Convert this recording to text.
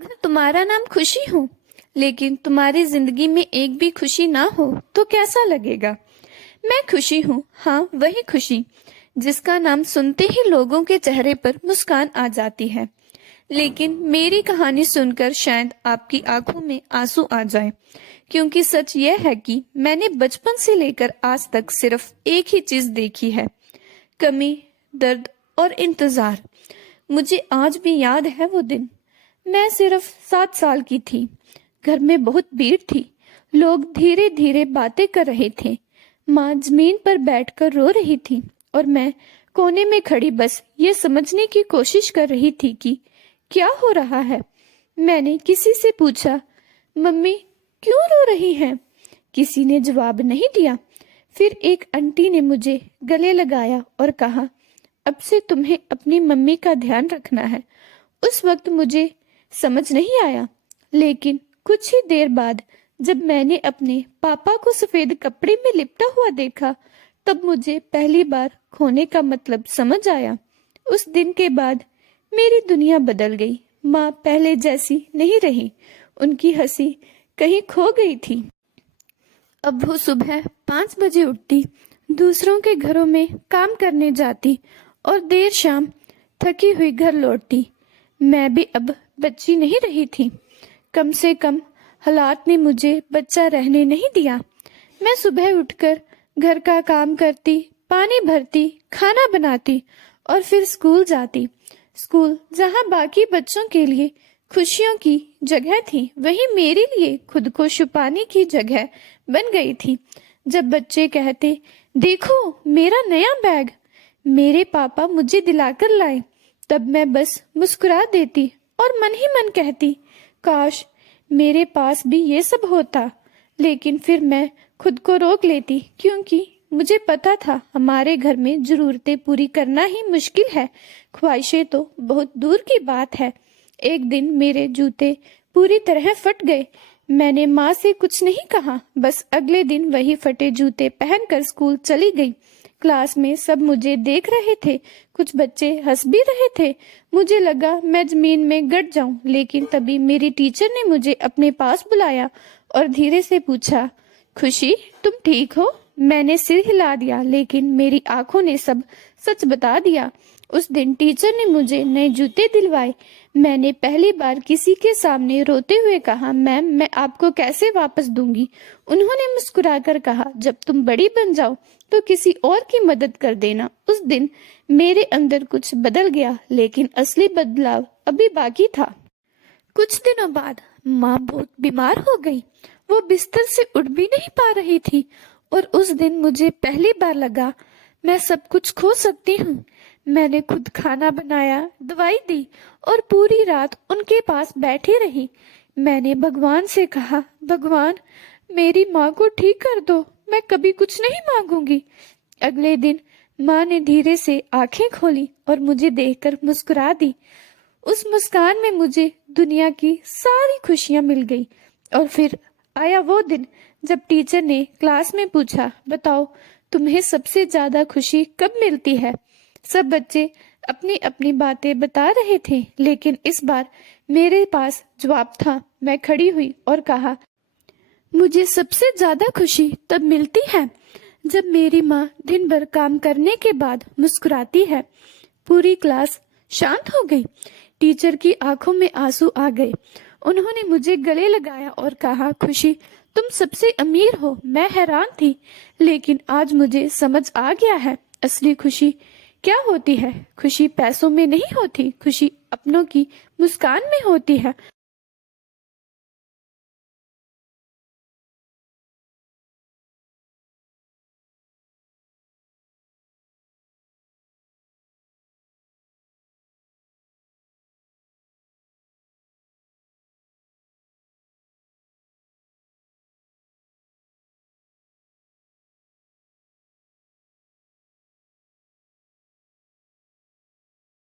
अगर तुम्हारा नाम खुशी हो लेकिन तुम्हारी जिंदगी में एक भी खुशी ना हो तो कैसा लगेगा। मैं खुशी हूँ, हाँ वही खुशी जिसका नाम सुनते ही लोगों के चेहरे पर मुस्कान आ जाती है। लेकिन मेरी कहानी सुनकर शायद आपकी आंखों में आंसू आ जाए, क्योंकि सच यह है कि मैंने बचपन से लेकर आज तक सिर्फ एक ही चीज देखी है, कमी, दर्द और इंतजार। मुझे आज भी याद है वो दिन। मैं सिर्फ 7 साल की थी। घर में बहुत भीड़ थी। लोग धीरे धीरे बातें कर रहे थे। माँ जमीन पर बैठकर रो रही थी और मैं कोने में खड़ी बस ये समझने की कोशिश कर रही थी कि क्या हो रहा है। मैंने किसी से पूछा, मम्मी क्यों रो रही हैं? किसी ने जवाब नहीं दिया। फिर एक आंटी ने मुझे गले लगाया और कहा, अब से तुम्हें अपनी मम्मी का ध्यान रखना है। उस वक्त मुझे समझ नहीं आया, लेकिन कुछ ही देर बाद जब मैंने अपने पापा को सफेद कपड़े में लिपटा हुआ देखा, तब मुझे पहली बार खोने का मतलब समझ आया। उस दिन के बाद मेरी दुनिया बदल गई। माँ पहले जैसी नहीं रही। उनकी हंसी कहीं खो गई थी। अब वो सुबह 5 बजे उठती, दूसरों के घरों में काम करने जाती और देर शाम थकी हुई घर लौटती। मैं भी अब बच्ची नहीं रही थी। कम से कम हालात ने मुझे बच्चा रहने नहीं दिया। मैं सुबह उठकर घर का काम करती, पानी भरती, खाना बनाती और फिर स्कूल जाती। स्कूल जहाँ बाकी बच्चों के लिए खुशियों की जगह थी, वहीं मेरे लिए खुद को छुपाने की जगह बन गई थी। जब बच्चे कहते, देखो मेरा नया बैग, मेरे पापा मुझे दिलाकर लाए, तब मैं बस मुस्कुरा देती और मन ही मन कहती, काश मेरे पास भी ये सब होता। लेकिन फिर मैं खुद को रोक लेती, क्योंकि मुझे पता था हमारे घर में जरूरतें पूरी करना ही मुश्किल है, ख्वाहिशें तो बहुत दूर की बात है। एक दिन मेरे जूते पूरी तरह फट गए। मैंने माँ से कुछ नहीं कहा, बस अगले दिन वही फटे जूते पहनकर स्कूल चली गई। क्लास में सब मुझे देख रहे थे, कुछ बच्चे हंस भी रहे थे। मुझे लगा मैं जमीन में गड़ जाऊं, लेकिन तभी मेरी टीचर ने मुझे अपने पास बुलाया और धीरे से पूछा, खुशी तुम ठीक हो? मैंने सिर हिला दिया, लेकिन मेरी आंखों ने सब सच बता दिया। उस दिन टीचर ने मुझे नए जूते दिलवाए। मैंने पहली बार किसी के सामने रोते हुए कहा, मैम मैं आपको कैसे वापस दूंगी? उन्होंने मुस्कुराकर कहा, जब तुम बड़ी बन जाओ तो किसी और की मदद कर देना। उस दिन मेरे अंदर कुछ बदल गया, लेकिन असली बदलाव अभी बाकी था। कुछ दिनों बाद माँ बहुत बीमार हो गई। वो बिस्तर से उठ भी नहीं पा रही थी और उस दिन मुझे पहली बार लगा मैं सब कुछ खो सकती हूँ। मैंने खुद खाना बनाया, दवाई दी और पूरी रात उनके पास बैठी रही। मैंने भगवान से कहा, भगवान मेरी माँ को ठीक कर दो, मैं कभी कुछ नहीं मांगूंगी। अगले दिन माँ ने धीरे से आंखें खोली और मुझे देखकर मुस्कुरा दी। उस मुस्कान में मुझे दुनिया की सारी खुशियां मिल गई। और फिर आया वो दिन जब टीचर ने क्लास में पूछा, बताओ तुम्हें सबसे ज्यादा खुशी कब मिलती है? सब बच्चे अपनी अपनी बातें बता रहे थे, लेकिन इस बार मेरे पास जवाब था। मैं खड़ी हुई और कहा, मुझे सबसे ज्यादा खुशी तब मिलती है जब मेरी माँ दिन भर काम करने के बाद मुस्कुराती है। पूरी क्लास शांत हो गई। टीचर की आंखों में आंसू आ गए। उन्होंने मुझे गले लगाया और कहा, खुशी तुम सबसे अमीर हो। मैं हैरान थी, लेकिन आज मुझे समझ आ गया है असली खुशी क्या होती है। खुशी पैसों में नहीं होती, खुशी अपनों की मुस्कान में होती है।